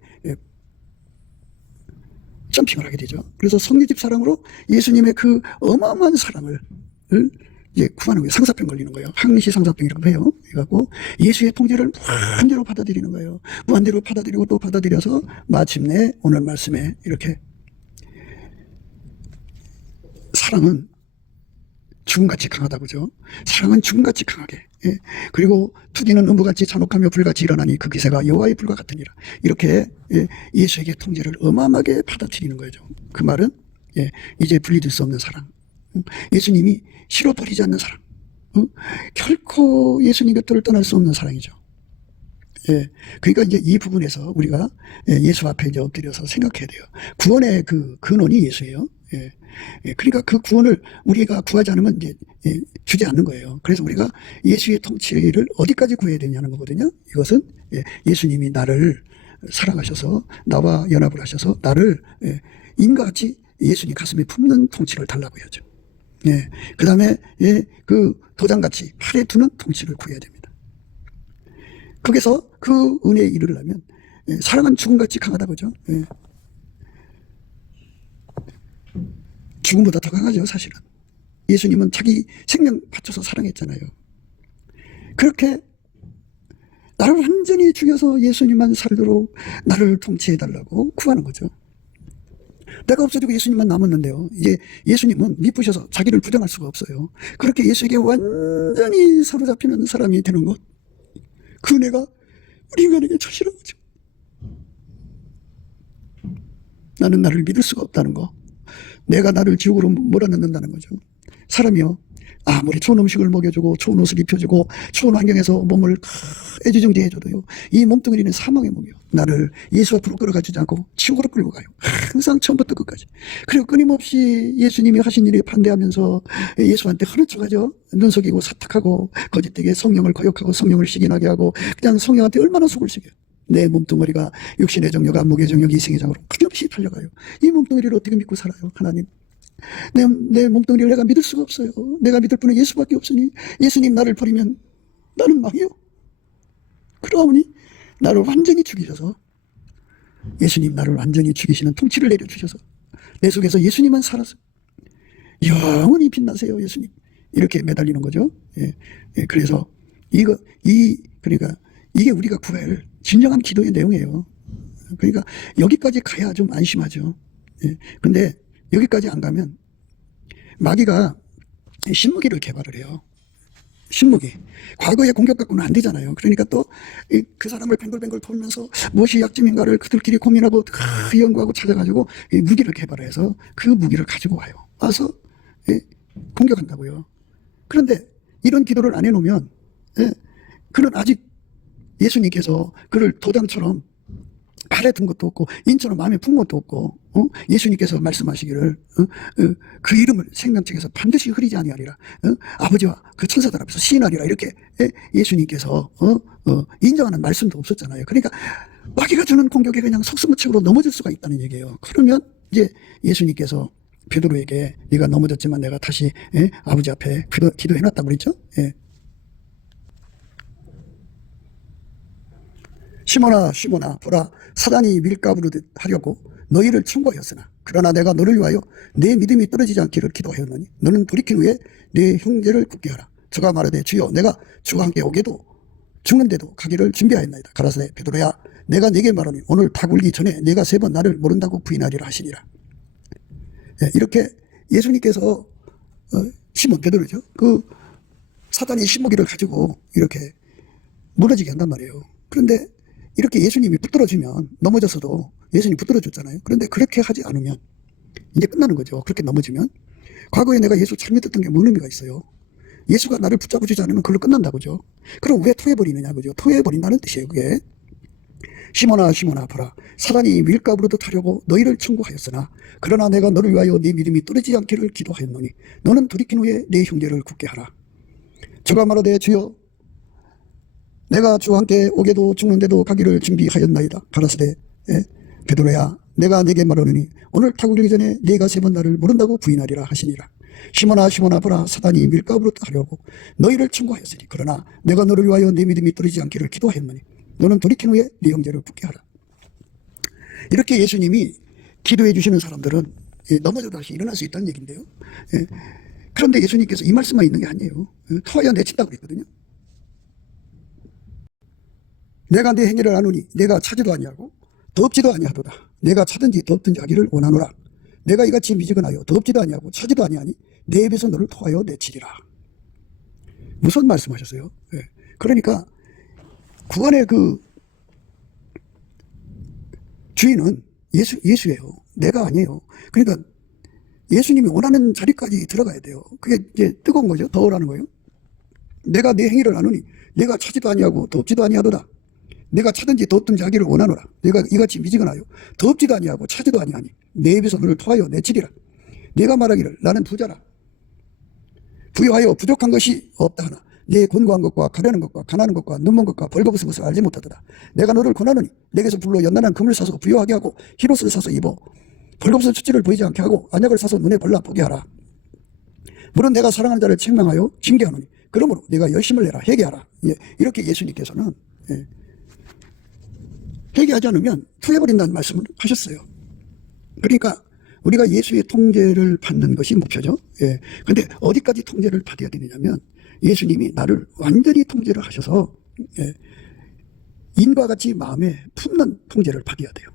점핑을 하게 되죠. 그래서 성녀집 사랑으로 예수님의 그 어마어마한 사랑을 이제 구하는 거예요. 상사병 걸리는 거예요. 항시 상사병이라고 해요. 그래갖고 예수의 통제를 무한대로 받아들이는 거예요. 무한대로 받아들이고 또 받아들여서 마침내 오늘 말씀에 이렇게 사랑은 죽음같이 강하다고죠. 사랑은 죽음같이 강하게. 그리고 투기는 음부같이 잔혹하며 불같이 일어나니 그 기세가 여호와의 불과 같으니라. 이렇게 예수에게 통제를 어마어마하게 받아들이는 거죠. 그 말은 이제 분리될 수 없는 사랑. 예수님이 싫어버리지 않는 사랑. 결코 예수님 곁을 떠날 수 없는 사랑이죠. 그러니까 이제 이 부분에서 우리가 예수 앞에 이제 엎드려서 생각해야 돼요. 구원의 그 근원이 예수예요. 그러니까 그 구원을 우리가 구하지 않으면 이제 주지 않는 거예요. 그래서 우리가 예수의 통치를 어디까지 구해야 되냐는 거거든요. 이것은 예수님이 나를 사랑하셔서 나와 연합을 하셔서 나를 인과같이 예수님 가슴에 품는 통치를 달라고 해야죠. 그 다음에 그 도장같이 팔에 두는 통치를 구해야 됩니다. 거기서 그 은혜에 이르려면 사랑은 죽음같이 강하다고죠. 죽음보다 더 강하죠, 사실은. 예수님은 자기 생명 바쳐서 사랑했잖아요. 그렇게 나를 완전히 죽여서 예수님만 살도록 나를 통치해달라고 구하는 거죠. 내가 없어지고 예수님만 남았는데요. 이제 예수님은 미쁘셔서 자기를 부정할 수가 없어요. 그렇게 예수에게 완전히 사로잡히는 사람이 되는 것. 그 은혜가 우리 인간에게 절실한 거죠. 나는 나를 믿을 수가 없다는 거. 내가 나를 지옥으로 몰아넣는다는 거죠. 사람이요, 아무리 좋은 음식을 먹여주고 좋은 옷을 입혀주고 좋은 환경에서 몸을 애지중지해줘도요, 이 몸뚱이는 사망의 몸이요. 나를 예수 앞으로 끌어가주지 않고 지옥으로 끌고 가요. 항상 처음부터 끝까지. 그리고 끊임없이 예수님이 하신 일에 반대하면서 예수한테 하는 척하죠. 눈 속이고 사탁하고 거짓되게 성령을 거역하고 성령을 시기나게 하고 그냥 성령한테 얼마나 속을 새겨요. 내 몸뚱어리가 육신의 정욕, 안목의 정욕, 이생의 정으로 끊임없이 팔려가요. 이 몸뚱어리를 어떻게 믿고 살아요, 하나님? 내 몸뚱어리를 내가 믿을 수가 없어요. 내가 믿을 분은 예수밖에 없으니 예수님 나를 버리면 나는 망해요. 그러오니 나를 완전히 죽이셔서, 예수님 나를 완전히 죽이시는 통치를 내려주셔서 내 속에서 예수님만 살아서 영원히 빛나세요, 예수님. 이렇게 매달리는 거죠. 그래서 그러니까 이게 우리가 구할 진정한 기도의 내용이에요. 그러니까 여기까지 가야 좀 안심하죠. 근데 여기까지 안 가면 마귀가 신무기를 개발을 해요. 신무기. 과거의 공격 갖고는 안 되잖아요. 그러니까 또 그 사람을 뱅글뱅글 돌면서 무엇이 약점인가를 그들끼리 고민하고 연구하고 찾아가지고 무기를 개발해서 그 무기를 가지고 와서 공격한다고요. 그런데 이런 기도를 안 해놓으면 그는 아직 예수님께서 그를 도장처럼 발에 든 것도 없고 인처럼 마음에 푼 것도 없고 예수님께서 말씀하시기를 그 이름을 생명책에서 반드시 흐리지 아니하리라, 아버지와 그 천사들 앞에서 시인하리라, 이렇게 예수님께서 인정하는 말씀도 없었잖아요. 그러니까 마귀가 주는 공격에 그냥 속수무책으로 넘어질 수가 있다는 얘기예요. 그러면 이제 예수님께서 베드로에게 네가 넘어졌지만 내가 다시 아버지 앞에 기도해놨다고 그랬죠. 시몬아 시몬아 보라 사단이 밀가부르듯 하려고 너희를 청구하였으나 그러나 내가 너를 위하여 내 믿음이 떨어지지 않기를 기도하였노니 너는 돌이킨 후에 내 형제를 굳게 하라. 저가 말하되 주여 내가 주와 함께 오게도 죽는데도 가기를 준비하였나이다. 가라사대 베드로야 내가 네게 말하니 오늘 닭 울기 전에 네가 3번 나를 모른다고 부인하리라 하시니라. 이렇게 예수님께서 시몬 베드로죠. 그 사단이 신무기를 가지고 이렇게 무너지게 한단 말이에요. 그런데 이렇게 예수님이 붙들어주면 넘어져서도 예수님이 붙들어줬잖아요. 그런데 그렇게 하지 않으면 이제 끝나는 거죠. 그렇게 넘어지면. 과거에 내가 예수 잘 믿었던 게 뭔 의미가 있어요. 예수가 나를 붙잡아 주지 않으면 그걸로 끝난다고죠. 그럼 왜 토해버리느냐 그죠. 토해버린다는 뜻이에요. 그게. 시몬아 시몬아 보라 사단이 밀가부르듯 하려고 너희를 청구하였으나 그러나 내가 너를 위하여 네 믿음이 떨어지지 않기를 기도하였노니 너는 돌이킨 후에 네 형제를 굳게 하라. 저가 말하되 주여 내가 주와 함께 오게도 죽는데도 가기를 준비하였나이다. 가라사대 베드로야 내가 네게 말하노니 오늘 닭 울기 전에 네가 3번 나를 모른다고 부인하리라 하시니라. 시몬아 시몬아 보라 사단이 밀가부르듯 하려고 너희를 청구하였으니 그러나 내가 너를 위하여 네 믿음이 떨어지지 않기를 기도하였노니 너는 돌이킨 후에 네 형제를 굳게 하라. 이렇게 예수님이 기도해 주시는 사람들은 넘어져도 다시 일어날 수 있다는 얘기인데요. 그런데 예수님께서 이 말씀만 있는 게 아니에요. 토하여 내친다고 그랬거든요. 내가 내 행위를 아노니 내가 차지도 아니하고 덥지도 아니하도다. 내가 차든지 덥든지 하기를 원하노라. 내가 이같이 미지근하여 덥지도 아니하고 차지도 아니하니 내 입에서 너를 토하여 내치리라. 무슨 말씀하셨어요? 그러니까 구원의 그 주인은 예수예요. 내가 아니에요. 그러니까 예수님이 원하는 자리까지 들어가야 돼요. 그게 이제 뜨거운 거죠. 더우라는 거예요. 내가 내 행위를 아노니 내가 차지도 아니하고 덥지도 아니하도다. 내가 차든지 덥든지 하기를 원하노라. 내가 이같이 미지근하여 덥지도 아니하고 차지도 아니하니 내 입에서 너를 토하여 내치리라. 내가 말하기를 나는 부자라. 부유하여 부족한 것이 없다 하나 내 곤고한 것과 가려는 것과 가난한 것과 눈먼 것과 벌거벗은 것을 알지 못하도다. 내가 너를 권하노니 내게서 불로 연단한 금을 사서 부유하게 하고 흰옷을 사서 입어 벌거벗은 수치를 보이지 않게 하고 안약을 사서 눈에 벌라 보게 하라. 물론 내가 사랑하는 자를 책망하여 징계하노니 그러므로 내가 열심을 내라 회개하라. 이렇게 예수님께서는 회개하지 않으면 투해버린다는 말씀을 하셨어요. 그러니까 우리가 예수의 통제를 받는 것이 목표죠. 근데 어디까지 통제를 받아야 되느냐면 예수님이 나를 완전히 통제를 하셔서 인과 같이 마음에 품는 통제를 받아야 돼요.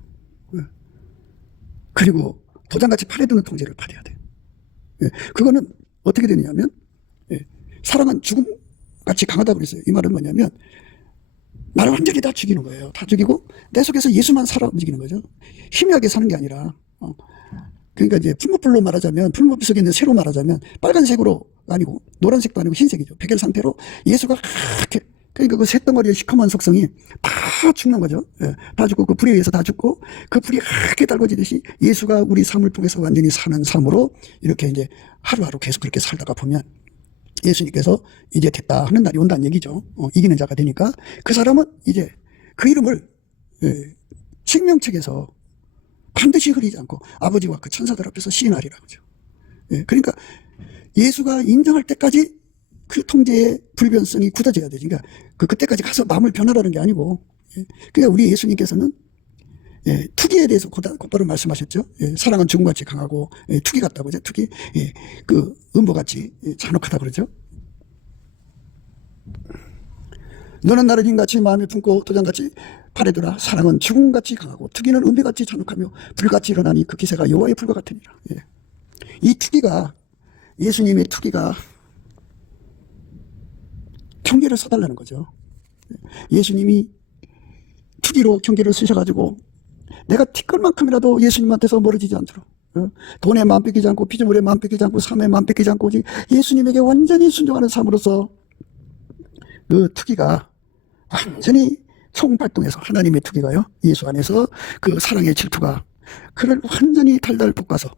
그리고 도장같이 팔에 드는 통제를 받아야 돼요. 그거는 어떻게 되느냐면 사랑은 죽음같이 강하다고 그랬어요. 이 말은 뭐냐면 나를 완전히 다 죽이는 거예요. 다 죽이고 내 속에서 예수만 살아 움직이는 거죠. 희미하게 사는 게 아니라 그러니까 이제 풀무불로 말하자면 풀무불 속에 있는 새로 말하자면 빨간색으로 아니고 노란색도 아니고 흰색이죠. 백혈 상태로 예수가 그렇게 그러니까 그 새덩어리의 시커먼 속성이 다 죽는 거죠. 다 죽고 그 불에 의해서 다 죽고 그 불이 하얗게 달궈지듯이 예수가 우리 삶을 통해서 완전히 사는 삶으로 이렇게 이제 하루하루 계속 그렇게 살다가 보면 예수님께서 이제 됐다 하는 날이 온다는 얘기죠. 이기는 자가 되니까 그 사람은 이제 그 이름을 생명책에서 반드시 흐리지 않고 아버지와 그 천사들 앞에서 시인하리라 그죠. 그러니까 예수가 인정할 때까지 그 통제의 불변성이 굳어져야 되지. 그러니까 그때까지 가서 마음을 변하라는 게 아니고, 그러니까 우리 예수님께서는 투기에 대해서 곧바로 말씀하셨죠. 사랑은 죽음같이 강하고 투기 같다고 그죠. 투기, 그 음보같이 잔혹하다 그러죠. 너는 나를 인같이 마음에 품고 도장같이 팔에 두라. 사랑은 죽음같이 강하고 투기는 은비같이 잔혹하며 불같이 일어나니 그 기세가 여호와의 불과 같으니라. 이 투기가 예수님의 투기가 경계를 서달라는 거죠. 예수님이 투기로 경계를 쓰셔가지고 내가 티끌만큼이라도 예수님한테서 멀어지지 않도록 돈에 마음 뺏기지 않고 피조물에 마음 뺏기지 않고 삶에 마음 뺏기지 않고 예수님에게 완전히 순종하는 삶으로서 그 투기가 완전히 총발동해서 하나님의 투기가요 예수 안에서 그 사랑의 질투가 그를 완전히 달달 볶아서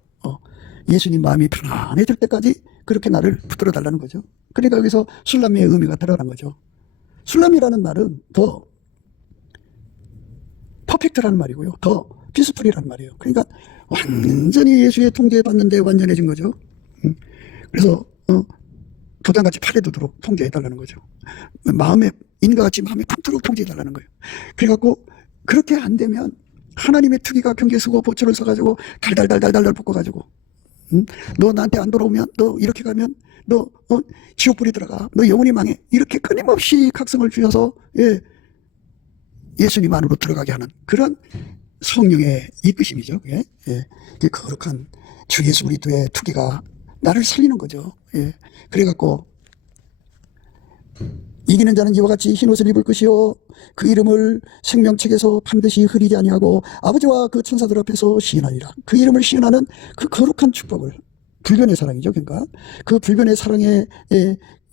예수님 마음이 편안해질 때까지 그렇게 나를 붙들어 달라는 거죠. 그러니까 여기서 술람미의 의미가 들어간 거죠. 술람이라는 말은 더 퍼펙트라는 말이고요. 더 피스풀이라는 말이에요. 그러니까 완전히 예수의 통제에 받는데 완전해진 거죠. 그래서 도장같이 팔에 두도록 통제해달라는 거죠. 인과 같이 마음에 품도록 통제해달라는 거예요. 그래갖고 그렇게 안 되면 하나님의 투기가 경계 쓰고 보초를 써가지고 달달달달달 볶아가지고 너 나한테 안 돌아오면 너 이렇게 가면 너 지옥불에 들어가. 너 영원히 망해. 이렇게 끊임없이 각성을 주셔서 예수님 안으로 들어가게 하는 그런 성령의 이끄심이죠. 예. 그 거룩한 주 예수 그리스도의 투기가 나를 살리는 거죠. 예. 그래갖고 이기는 자는 이와 같이 흰옷을 입을 것이요 그 이름을 생명책에서 반드시 흐리지 아니하고 아버지와 그 천사들 앞에서 시인하리라. 그 이름을 시인하는 그 거룩한 축복을 불변의 사랑이죠. 그러니까 그 불변의 사랑의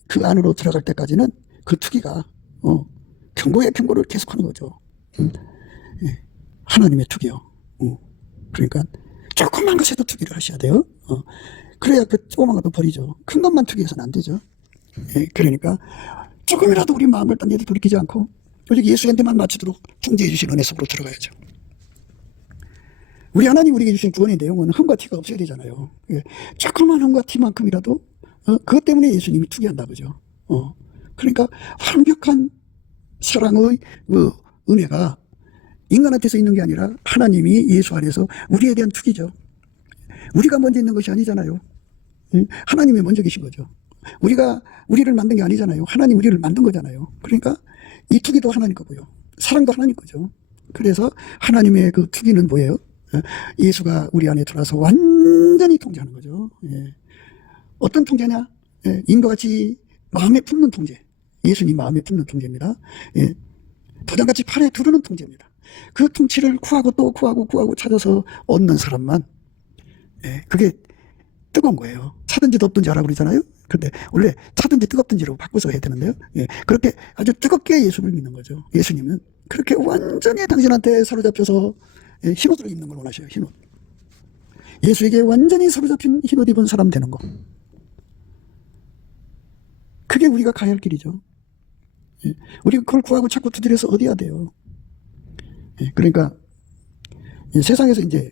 그 안으로 들어갈 때까지는 그 투기가 경고의 경고를 계속하는 거죠. 하나님의 투기요. 그러니까 조그만 것에도 투기를 하셔야 돼요. 그래야 그 조그만 것도 버리죠. 큰 것만 투기해서는 안 되죠. 그러니까 조금이라도 우리 마음을 딴 데도 돌이키지 않고 오직 예수한테만 맞추도록 통제해 주신 은혜 속으로 들어가야죠. 우리 하나님 우리에게 주신 구원의 내용은 흠과 티가 없어야 되잖아요. 조그만 흠과 티만큼이라도 그것 때문에 예수님이 투기한다 그죠. 그러니까 완벽한 사랑의 그 은혜가 인간한테서 있는 게 아니라 하나님이 예수 안에서 우리에 대한 투기죠. 우리가 먼저 있는 것이 아니잖아요. 하나님이 먼저 계신 거죠. 우리가 우리를 만든 게 아니잖아요. 하나님 우리를 만든 거잖아요. 그러니까 이 투기도 하나님 거고요. 사랑도 하나님 거죠. 그래서 하나님의 그 투기는 뭐예요? 예수가 우리 안에 들어와서 완전히 통제하는 거죠. 어떤 통제냐? 인과 같이 마음에 품는 통제. 예수님 마음에 품는 통제입니다. 도장같이 팔에 두르는 통제입니다. 그 통치를 구하고 또 구하고 찾아서 얻는 사람만 그게 뜨거운 거예요. 차든지 덥든지 하라고 그러잖아요. 근데 원래 차든지 뜨겁든지로 바꿔서 해야 되는데요. 그렇게 아주 뜨겁게 예수를 믿는 거죠. 예수님은 그렇게 완전히 당신한테 사로잡혀서 흰옷을 입는 걸 원하셔요. 흰옷. 예수에게 완전히 사로잡힌 흰옷 입은 사람 되는 거. 그게 우리가 가야 할 길이죠. 우리가 그걸 구하고 자꾸 두드려서 얻어야 돼요. 그러니까 세상에서 이제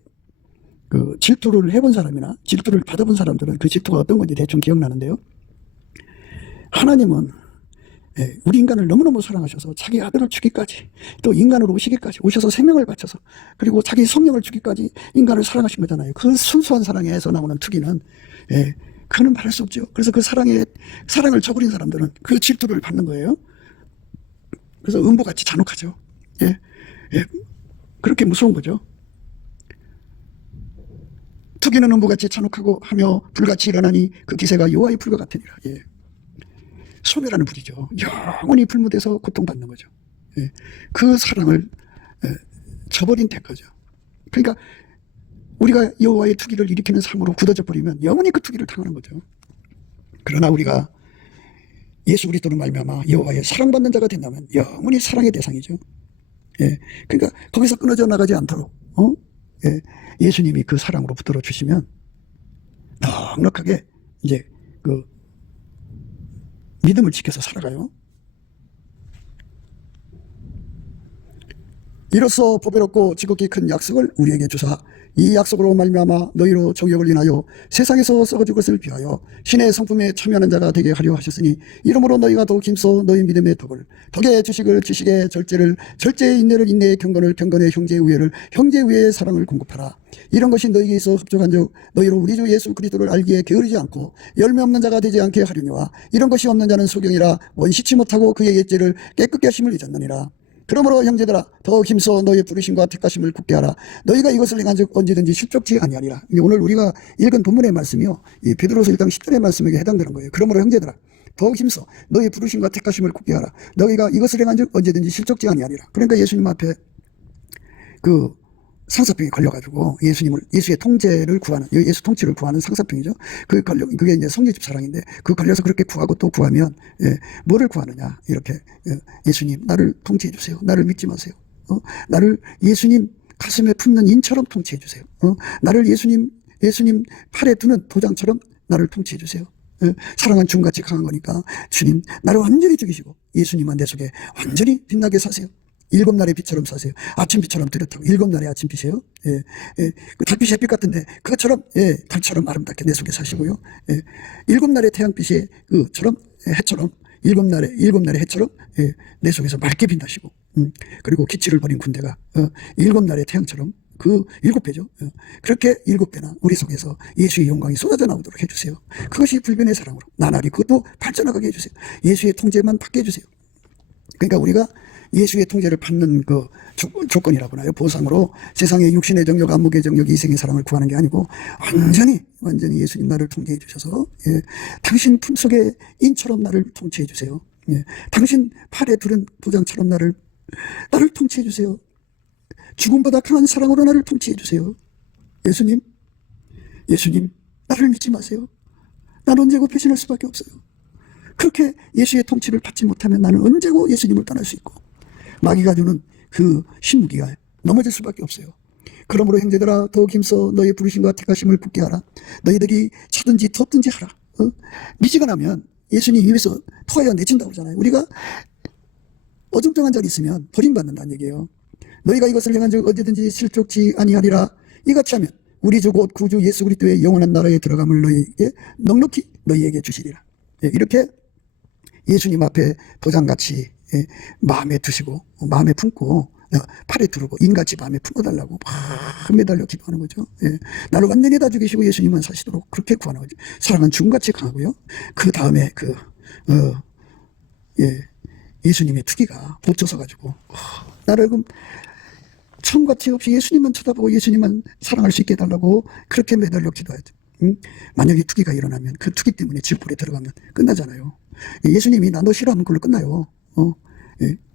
그 질투를 해본 사람이나 질투를 받아본 사람들은 그 질투가 어떤 건지 대충 기억나는데요. 하나님은 우리 인간을 너무너무 사랑하셔서 자기 아들을 주기까지 또 인간으로 오셔서 생명을 바쳐서 그리고 자기 성령을 주기까지 인간을 사랑하신 거잖아요. 그 순수한 사랑에서 나오는 투기는 그거는 말할 수 없죠. 그래서 그 사랑을 저버린 사람들은 그 질투를 받는 거예요. 그래서 음보같이 잔혹하죠. 그렇게 무서운 거죠. 투기는 음부같이 잔혹하고 하며 불같이 일어나니 그 기세가 여호와의 불과 같으니라. 소멸하는 불이죠. 영원히 불무돼서 고통받는 거죠. 그 사랑을 저버린 대가죠. 그러니까 우리가 여호와의 투기를 일으키는 삶으로 굳어져 버리면 영원히 그 투기를 당하는 거죠. 그러나 우리가 예수 그리스도로 말미암아 여호와의 사랑받는 자가 된다면 영원히 사랑의 대상이죠. 그러니까 거기서 끊어져 나가지 않도록 예수님이 그 사랑으로 붙들어 주시면 넉넉하게 이제 그 믿음을 지켜서 살아가요. 이로써 보배롭고 지극히 큰 약속을 우리에게 주사 이 약속으로 말미암아 너희로 정욕을 인하여 세상에서 썩어질 것을 비하여 신의 성품에 참여하는 자가 되게 하려 하셨으니 이러므로 너희가 더욱 힘써 너희 믿음의 덕에 지식을 지식의 절제의 인내를 인내의 경건의 형제의 우애의 사랑을 공급하라. 이런 것이 너희에게 있어 흡족한즉 너희로 우리 주 예수 그리스도를 알기에 게으르지 않고 열매 없는 자가 되지 않게 하려니와 이런 것이 없는 자는 소경이라 원시치 못하고 그의 예죄를 깨끗게 하심을 잊었느니라. 그러므로 형제들아 더욱 힘써 너희의 부르심과 택하심을 굳게 하라. 너희가 이것을 행한즉 언제든지 실족지 아니하리라. 오늘 우리가 읽은 본문의 말씀이요, 이 베드로서 1장 10절의 말씀에게 해당되는 거예요. 그러므로 형제들아 더욱 힘써 너희의 부르심과 택하심을 굳게 하라. 너희가 이것을 행한즉 언제든지 실족지 아니하리라. 그러니까 예수님 앞에 그 상사병이 걸려가지고 예수의 통제를 구하는, 예수 통치를 구하는 상사병이죠. 그게 이제 성례집 사랑인데, 그 걸려서 그렇게 구하고 또 구하면, 뭐를 구하느냐. 이렇게, 예수님, 나를 통치해 주세요. 나를 믿지 마세요. 나를 예수님 가슴에 품는 인처럼 통치해 주세요. 나를 예수님 팔에 두는 도장처럼 나를 통치해 주세요. 사랑은 중같이 강한 거니까, 주님, 나를 완전히 죽이시고, 예수님만 내 속에 완전히 빛나게 사세요. 일곱 날의 빛처럼 사세요. 아침빛처럼 뚜렷하고 일곱 날의 아침빛이에요. 예, 예, 그 달빛이 햇빛 같은데 그것처럼 예, 달처럼 아름답게 내 속에 사시고요. 예, 일곱 날의 태양빛이 그처럼 해처럼 일곱 날의 해처럼 예, 내 속에서 맑게 빛나시고 그리고 기치를 버린 군대가 일곱 날의 태양처럼 그 일곱 배죠. 그렇게 일곱 배나 우리 속에서 예수의 영광이 쏟아져 나오도록 해주세요. 그것이 불변의 사랑으로 나날이 그것도 발전하게 해주세요. 예수의 통제만 받게 해주세요. 그러니까 우리가 예수의 통제를 받는 그 조건이라고 하나요? 보상으로 세상의 육신의 정욕, 안목의 정욕, 이생의 사랑을 구하는 게 아니고 완전히 예수님 나를 통제해 주셔서 예, 당신 품속의 인처럼 나를 통치해 주세요. 예, 당신 팔에 두른 도장처럼 나를 통치해 주세요. 죽음보다 강한 사랑으로 나를 통치해 주세요. 예수님 나를 믿지 마세요. 난 언제고 배신할 수밖에 없어요. 그렇게 예수의 통치를 받지 못하면 나는 언제고 예수님을 떠날 수 있고 마귀가 주는 그 신무기가 넘어질 수밖에 없어요. 그러므로 형제들아 더욱 힘써 너의 부르심과 택하심을 굳게 하라. 너희들이 차든지 덥든지 하라. 미지근하면 예수님 입에서 토하여 내친다고 그러잖아요. 우리가 어중쩡한 자리 있으면 버림받는다는 얘기예요. 너희가 이것을 행한 즉 언제든지 실족치 아니하리라. 이같이 하면 우리 주 곧 구주 예수 그리스도의 영원한 나라에 들어감을 너희에게 넉넉히 너희에게 주시리라. 이렇게 예수님 앞에 도장같이 마음에 두시고 마음에 품고 팔에 두르고 인같이 마음에 품어달라고 막 매달려 기도하는 거죠. 나를 완전히 다 죽이시고 예수님만 사시도록 그렇게 구하는 거죠. 사랑은 죽음같이 강하고요. 그 다음에 예수님의 투기가 붙여서 나를 처음같이 없이 예수님만 쳐다보고 예수님만 사랑할 수 있게 해달라고 그렇게 매달려 기도하죠. 만약에 투기가 일어나면 그 투기 때문에 지옥불에 들어가면 끝나잖아요. 예수님이 나 너 싫어하면 그걸로 끝나요.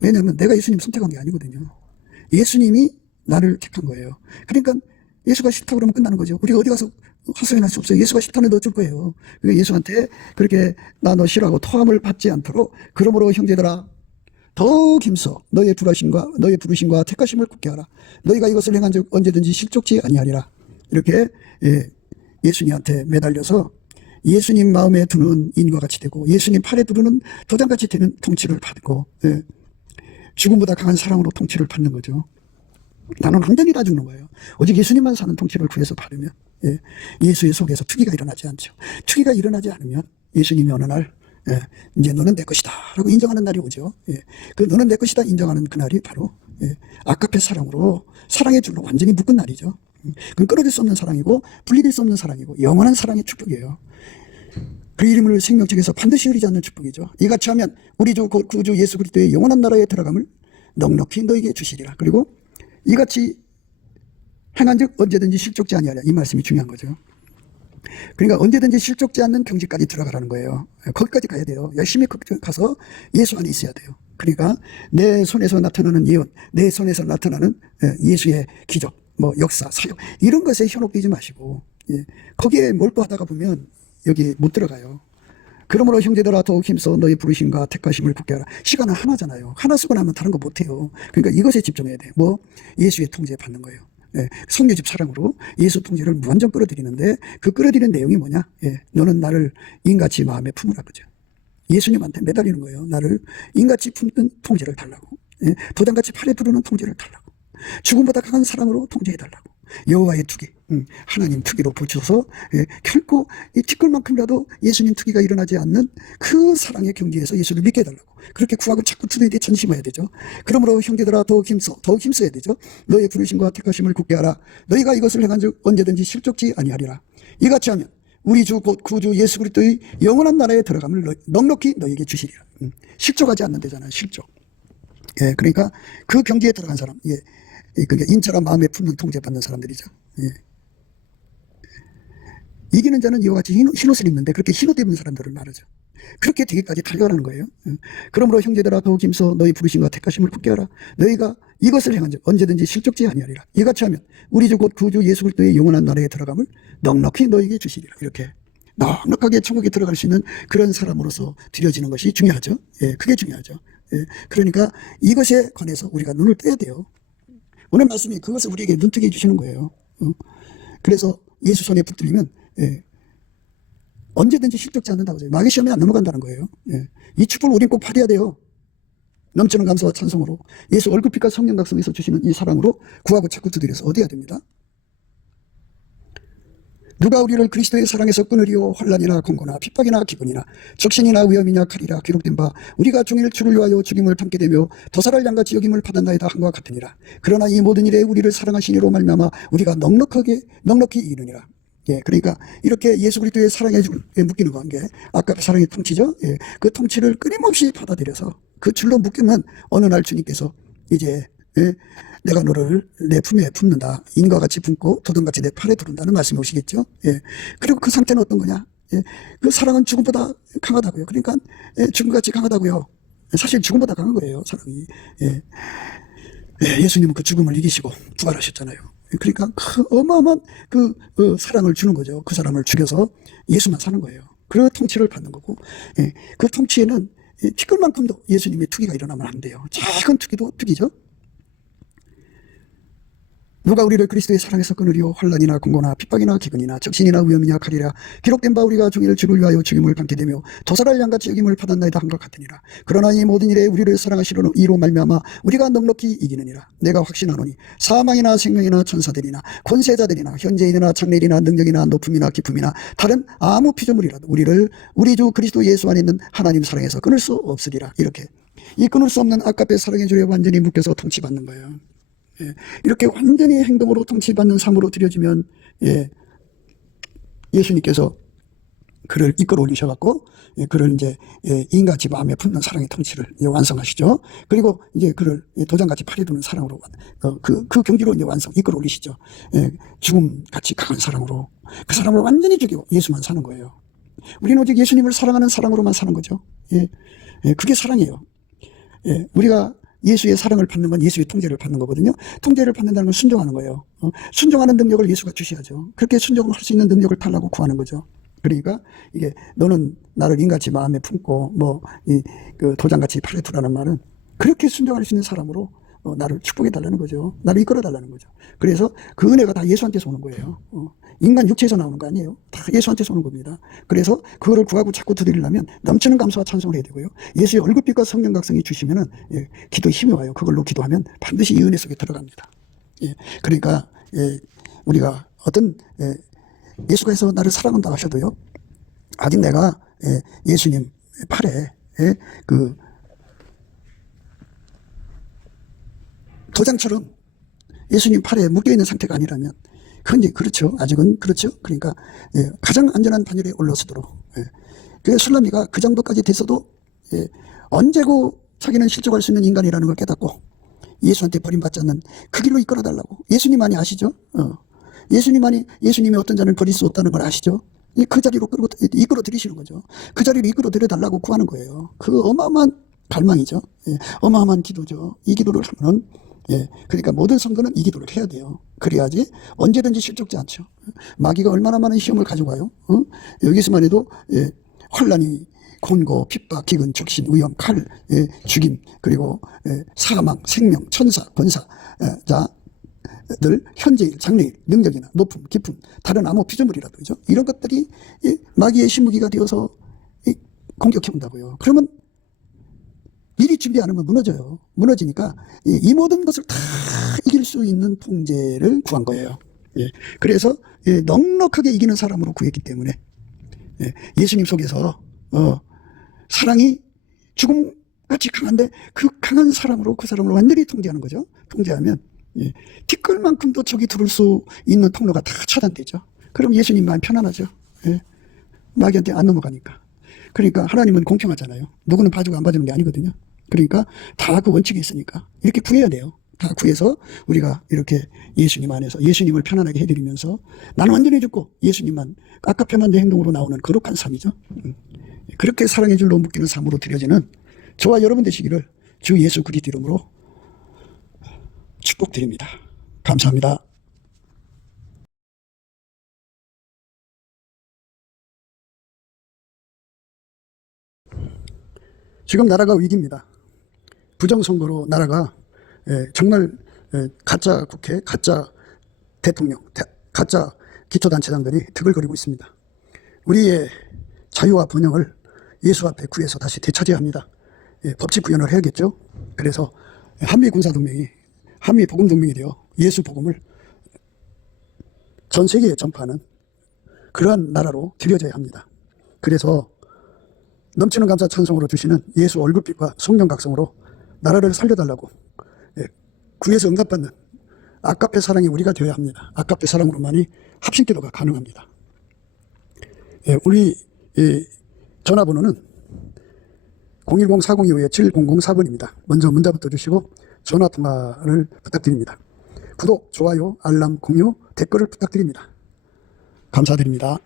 왜냐하면 내가 예수님 선택한 게 아니거든요. 예수님이 나를 택한 거예요. 그러니까 예수가 싫다 그러면 끝나는 거죠. 우리가 어디 가서 하소연할 수 없어요. 예수가 싫다는 데 어쩔 거예요. 그러니까 예수한테 그렇게 나 너 싫어하고 토함을 받지 않도록 그러므로 형제들아 더욱 힘써 너의 부르심과 택하심을 굳게 하라. 너희가 이것을 행한 즉 언제든지 실족치 아니하리라. 이렇게 예수님한테 매달려서 예수님 마음에 두는 인과 같이 되고 예수님 팔에 두르는 도장같이 되는 통치를 받고 죽음보다 강한 사랑으로 통치를 받는 거죠. 나는 완전히 다 죽는 거예요. 오직 예수님만 사는 통치를 구해서 받으면 예수의 속에서 투기가 일어나지 않죠. 투기가 일어나지 않으면 예수님이 어느 날 이제 너는 내 것이다 라고 인정하는 날이 오죠. 그 너는 내 것이다 인정하는 그날이 바로 아까페 사랑으로 사랑의 줄로 완전히 묶은 날이죠. 그건 끊어질 수 없는 사랑이고 분리될 수 없는 사랑이고 영원한 사랑의 축복이에요. 그 이름을 생명책에서 반드시 흐리지 않는 축복이죠. 이같이 하면 우리 주 곧 구주 예수 그리스도의 영원한 나라에 들어감을 넉넉히 너에게 주시리라. 그리고 이같이 행한 즉 언제든지 실족지 아니하랴. 이 말씀이 중요한 거죠. 그러니까 언제든지 실족지 않는 경지까지 들어가라는 거예요. 거기까지 가야 돼요. 열심히 가서 예수 안에 있어야 돼요. 그러니까 내 손에서 나타나는 예언, 내 손에서 나타나는 예수의 기적, 역사, 사역 이런 것에 현혹되지 마시고 거기에 몰두하다가 보면 여기 못 들어가요. 그러므로 형제들아 더욱 힘써 너희 부르심과 택하심을 굳게 하라. 시간은 하나잖아요. 하나 쓰고 나면 다른 거 못해요. 그러니까 이것에 집중해야 돼요. 예수의 통제 받는 거예요. 성녀집 사랑으로 예수 통제를 무한정 끌어들이는데 그 끌어들이는 내용이 뭐냐? 너는 나를 인같이 마음에 품으라 그죠. 예수님한테 매달리는 거예요. 나를 인같이 품는 통제를 달라고. 도장같이 팔에 두르는 통제를 달라고. 죽음보다 강한 사랑으로 통제해달라고. 여호와의 투기, 하나님 투기로 붙여서 결코 이 티끌만큼이라도 예수님 투기가 일어나지 않는 그 사랑의 경지에서 예수를 믿게 해달라고. 그렇게 구하고 자꾸 두뇌에 전심해야 되죠. 그러므로 형제들아 더욱 힘써야 되죠. 너의 부르심과 택하심을 굳게 하라. 너희가 이것을 행한 즉 언제든지 실족지 아니하리라. 이같이 하면 우리 주 곧 구주 예수 그리스도의 영원한 나라에 들어감을 넉넉히 너희에게 주시리라. 실족하지 않는 데잖아요. 실족. 그러니까 그 경지에 들어간 사람, 그러니까 인처럼 마음에 품는 통제받는 사람들이죠. 이기는 자는 이와 같이 흰 옷을 입는데 그렇게 흰 옷 입는 사람들을 말하죠. 그렇게 되기까지 달려가는 거예요. 그러므로 형제들아 더욱 힘써 너희 부르심과 택하심을 굳게 하라. 너희가 이것을 행한 즉 언제든지 실족지 아니하리라. 이같이 하면 우리 주 곧 구주 예수 그리스도의 영원한 나라에 들어감을 넉넉히 너희에게 주시리라. 이렇게 넉넉하게 천국에 들어갈 수 있는 그런 사람으로서 드려지는 것이 중요하죠. 그게 중요하죠. 그러니까 이것에 관해서 우리가 눈을 떼야 돼요. 오늘 말씀이 그것을 우리에게 눈뜨게 해주시는 거예요. 그래서 예수 손에 붙들리면 언제든지 실족지 않는다고 해요. 마귀 시험에 안 넘어간다는 거예요. 이 축복을 우린 꼭 받아야 돼요. 넘치는 감사와 찬송으로 예수 얼굴빛과 성령 각성에서 주시는 이 사랑으로 구하고 자꾸 두드려서 얻어야 됩니다. 누가 우리를 그리스도의 사랑에서 끊으리요? 환난이나 공고나 핍박이나 기근이나 적신이나 위험이냐 칼이라 기록된 바 우리가 종일 주를 위하여 죽임을 참게 되며 더살할 양같이 여김을 받았나이다 한과 같으니라. 그러나 이 모든 일에 우리를 사랑하시니로 말미암아 우리가 넉넉히 이르느니라. 예, 그러니까 이렇게 예수 그리스도의 사랑에 묶이는 관계, 아까 사랑의 통치죠. 예, 그 통치를 끊임없이 받아들여서 그 줄로 묶이면 어느 날 주님께서 이제 내가 너를 내 품에 품는다. 인과 같이 품고 도둑같이 내 팔에 두른다는 말씀이 오시겠죠. 예. 그리고 그 상태는 어떤 거냐? 예. 그 사랑은 죽음보다 강하다고요. 그러니까 죽음같이 강하다고요. 사실 죽음보다 강한 거예요, 사랑이. 예. 예수님은 그 죽음을 이기시고 부활하셨잖아요. 그러니까 그 어마어마한 그 사랑을 주는 거죠. 그 사람을 죽여서 예수만 사는 거예요. 그 통치를 받는 거고, 예. 그 통치에는 티끌만큼도 예수님의 투기가 일어나면 안 돼요. 작은 투기도 투기죠. 누가 우리를 그리스도의 사랑에서 끊으리요? 환난이나 공고나 핍박이나 기근이나 적신이나 위험이냐 칼이라 기록된 바 우리가 종일 주를 위하여 죽임을 받게 되며 더살할 양같이 여김을 받았나이다 한 것 같으니라. 그러나 이 모든 일에 우리를 사랑하시려는 이로 말미암아 우리가 넉넉히 이기느니라. 내가 확신하노니 사망이나 생명이나 천사들이나 권세자들이나 현재일이나 장래일이나 능력이나 높음이나 기품이나 다른 아무 피조물이라도 우리를 우리 주 그리스도 예수 안에 있는 하나님 사랑에서 끊을 수 없으리라. 이렇게 이 끊을 수 없는 아까페 사랑의 줄에 완전히 묶여서 통치받는 거예요. 예, 이렇게 완전히 행동으로 통치받는 삶으로 들여지면 예수님께서 그를 이끌어 올리셔갖고 그를 이제 인같이 마음에 품는 사랑의 통치를 완성하시죠. 그리고 이제 그를 도장같이 팔에 두는 사랑으로 그 경지로 이제 이끌어 올리시죠. 죽음같이 강한 사랑으로 그 사람을 완전히 죽이고 예수만 사는 거예요. 우리는 오직 예수님을 사랑하는 사랑으로만 사는 거죠. 그게 사랑이에요. 우리가 예수의 사랑을 받는 건 예수의 통제를 받는 거거든요. 통제를 받는다는 건 순종하는 거예요. 순종하는 능력을 예수가 주셔야죠. 그렇게 순종을 할 수 있는 능력을 달라고 구하는 거죠. 그러니까 이게 너는 나를 인같이 마음에 품고 그 도장같이 팔에 두라는 말은 그렇게 순종할 수 있는 사람으로 나를 축복해 달라는 거죠. 나를 이끌어 달라는 거죠. 그래서 그 은혜가 다 예수한테서 오는 거예요. 인간 육체에서 나오는 거 아니에요. 다 예수한테서 오는 겁니다. 그래서 그거를 구하고 자꾸 두드리려면 넘치는 감사와 찬송을 해야 되고요. 예수의 얼굴빛과 성령 각성이 주시면은 기도에 힘이 와요. 그걸로 기도하면 반드시 이 은혜 속에 들어갑니다. 그러니까 우리가 어떤 예수가 해서 나를 사랑한다 하셔도요. 아직 내가 예수님 팔에 그 도장처럼 예수님 팔에 묶여있는 상태가 아니라면 그건 이제 그렇죠. 아직은 그렇죠. 그러니까 가장 안전한 반열에 올라서도록 그 술람이가 그 정도까지 됐어도 언제고 자기는 실족할 수 있는 인간이라는 걸 깨닫고 예수한테 버림받지 않는 그 길로 이끌어달라고. 예수님만이 아시죠. 예수님이 어떤 자를 버릴 수 없다는 걸 아시죠. 그 자리로 이끌어 들이시는 거죠. 그 자리를 이끌어 들여달라고 구하는 거예요. 그 어마어마한 갈망이죠. 어마어마한 기도죠. 이 기도를 하면은 그러니까 모든 성도는 이 기도를 해야 돼요. 그래야지 언제든지 실족지 않죠. 마귀가 얼마나 많은 시험을 가져가요. 여기서만 해도 환난이 곤고, 핍박, 기근, 적신, 위험, 칼, 죽임, 그리고 사망, 생명, 천사, 권사자들, 현재일, 장래일, 능력이나 높음, 깊음, 다른 아무 피조물이라도 그죠? 이런 것들이 마귀의 신무기가 되어서 공격해 온다고요. 그러면 미리 준비 안 하면 무너져요. 무너지니까 이 모든 것을 다 이길 수 있는 통제를 구한 거예요. 그래서 넉넉하게 이기는 사람으로 구했기 때문에 예수님 속에서 사랑이 죽음같이 강한데 그 강한 사랑으로 그 사람을 완전히 통제하는 거죠. 통제하면 티끌만큼도 적이 들을 수 있는 통로가 다 차단되죠. 그럼 예수님 마음 편안하죠. 마귀한테 안 넘어가니까. 그러니까 하나님은 공평하잖아요. 누구는 봐주고 안 봐주는 게 아니거든요. 그러니까 다 그 원칙이 있으니까 이렇게 구해야 돼요. 다 구해서 우리가 이렇게 예수님 안에서 예수님을 편안하게 해드리면서 나는 완전히 죽고 예수님만 아까편한 내 행동으로 나오는 거룩한 삶이죠. 그렇게 사랑의 줄로 묶이는 삶으로 드려지는 저와 여러분 되시기를 주 예수 그리스도 이름으로 축복드립니다. 감사합니다. 지금 나라가 위기입니다. 부정선거로 나라가 정말 가짜 국회, 가짜 대통령, 가짜 기초단체장들이 득을 거리고 있습니다. 우리의 자유와 번영을 예수 앞에 구해서 다시 되찾아야 합니다. 법칙 구현을 해야겠죠. 그래서 한미 군사동맹이 한미 복음동맹이 되어 예수 복음을 전 세계에 전파하는 그러한 나라로 들여져야 합니다. 그래서 넘치는 감사 찬송으로 주시는 예수 얼굴빛과 성령 각성으로 나라를 살려달라고 구에서 응답받는 아까페 사랑이 우리가 되어야 합니다. 아까페 사랑으로만이 합심기도가 가능합니다. 우리 전화번호는 010-4025-7004번입니다. 먼저 문자부터 주시고 전화통화를 부탁드립니다. 구독, 좋아요, 알람, 공유, 댓글을 부탁드립니다. 감사드립니다.